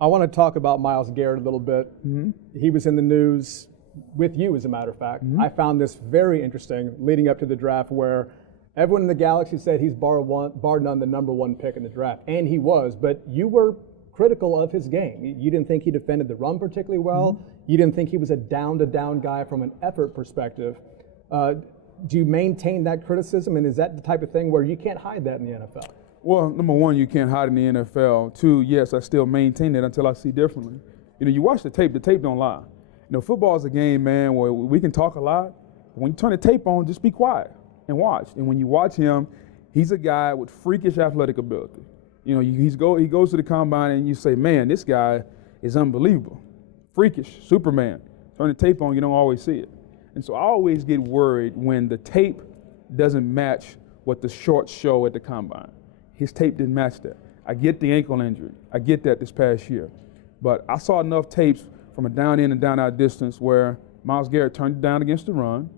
I want to talk about Myles Garrett a little bit. He was in the news with you, as a matter of fact. I found this very interesting leading up to the draft, where everyone in the Galaxy said he's bar none the number one pick in the draft, and he was, but you were critical of his game. You didn't think he defended the run particularly well. You didn't think he was a down-to-down guy from an effort perspective. Do you maintain that criticism, and is that the type of thing where you can't hide that in the NFL? Well, number one, you can't hide in the NFL. Two, yes, I still maintain it until I see differently. You know, you watch the tape don't lie. You know, football is a game, man, where we can talk a lot, but when you turn the tape on, just be quiet and watch. And when you watch him, he's a guy with freakish athletic ability. You know, he goes to the combine and you say, man, this guy is unbelievable. Freakish, Superman. Turn the tape on, you don't always see it. And so I always get worried when the tape doesn't match what the shorts show at the combine. His tape didn't match that. I get the ankle injury. I get that this past year. But I saw enough tapes from a down in and down out distance where Myles Garrett turned it down against the run.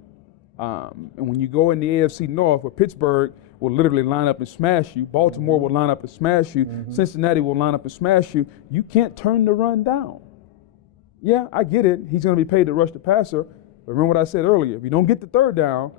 And when you go in the AFC North, where Pittsburgh will literally line up and smash you, Baltimore will line up and smash you, Cincinnati will line up and smash you, you can't turn the run down. Yeah, I get it. He's going to be paid to rush the passer. But remember what I said earlier. If you don't get the third down,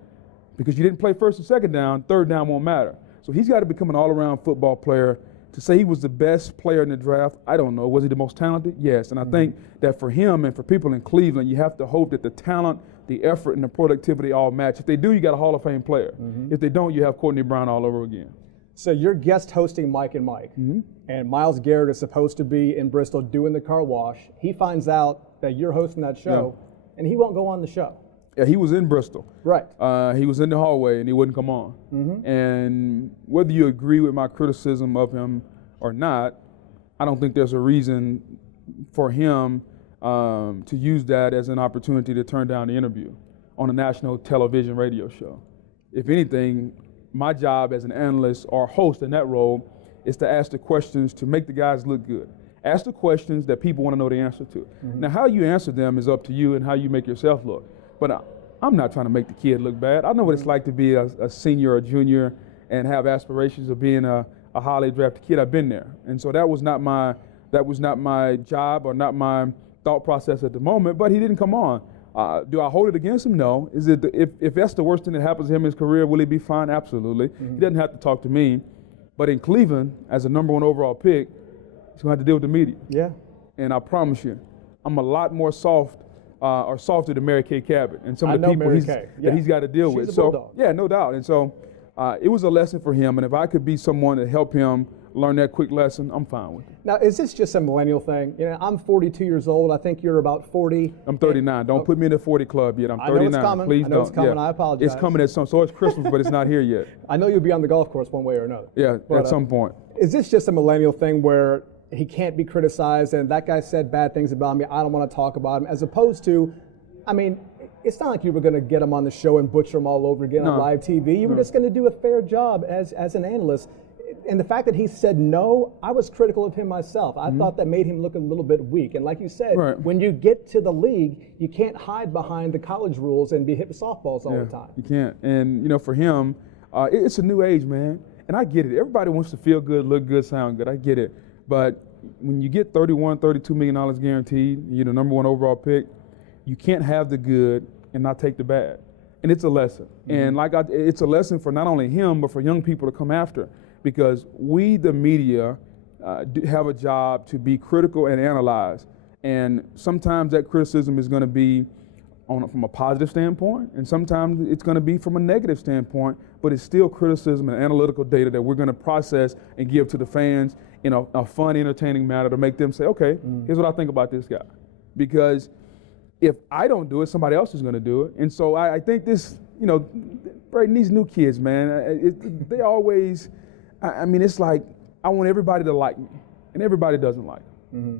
because you didn't play first and second down, third down won't matter. So he's got to become an all-around football player. To say he was the best player in the draft, I don't know. Was he the most talented? Yes. And I think that for him and for people in Cleveland, you have to hope that the talent, the effort, and the productivity all match. If they do, you got a Hall of Fame player. If they don't, you have Courtney Brown all over again. So you're guest hosting Mike and Mike, and Myles Garrett is supposed to be in Bristol doing the car wash. He finds out that you're hosting that show, and he won't go on the show. Yeah, he was in Bristol. Right. He was in the hallway, and he wouldn't come on. And whether you agree with my criticism of him or not, I don't think there's a reason for him to use that as an opportunity to turn down the interview on a national television radio show. If anything, my job as an analyst or host in that role is to ask the questions to make the guys look good. Ask the questions that people want to know the answer to. Now, how you answer them is up to you and how you make yourself look. But I'm not trying to make the kid look bad. I know what it's like to be a senior or junior and have aspirations of being a highly drafted kid. I've been there. And so that was not my job or not my thought process at the moment, but he didn't come on. Do I hold it against him? No. If that's the worst thing that happens to him in his career, will he be fine? Absolutely. He doesn't have to talk to me. But in Cleveland, as a number one overall pick, he's going to have to deal with the media. Yeah. And I promise you, I'm a lot more softer than Mary Kay Cabot and some of the people that he's got to deal with. She's a bulldog. Yeah, no doubt. And so it was a lesson for him. And if I could be someone to help him learn that quick lesson, I'm fine with it. Now, is this just a millennial thing? You know, I'm 42 years old. I think you're about 40. I'm 39. Don't put me in the 40 club yet. I'm 39. I know it's coming. Please I know don't. It's coming. I apologize. It's coming at some. So it's Christmas, but it's not here yet. I know you'll be on the golf course one way or another. Yeah, at some point. Is this just a millennial thing where he can't be criticized and that guy said bad things about me, I don't want to talk about him, as opposed to, I mean, it's not like you were going to get him on the show and butcher him all over again on live TV. You were just going to do a fair job as an analyst. And the fact that he said no, I was critical of him myself. I thought that made him look a little bit weak. And like you said, when you get to the league, you can't hide behind the college rules and be hit with softballs all the time. You can't. And, you know, for him, it's a new age, man. And I get it. Everybody wants to feel good, look good, sound good. I get it. But when you get $31, $32 million guaranteed, you're the number one overall pick, you can't have the good and not take the bad. And it's a lesson. And it's a lesson for not only him, but for young people to come after. Because we, the media, have a job to be critical and analyze. And sometimes that criticism is going to be from a positive standpoint, and sometimes it's going to be from a negative standpoint, but it's still criticism and analytical data that we're going to process and give to the fans in a fun, entertaining manner to make them say, okay, here's what I think about this guy. Because if I don't do it, somebody else is going to do it. And so I think this, you know, Brayden, these new kids, man, they always, I mean, it's like I want everybody to like me, and everybody doesn't like me.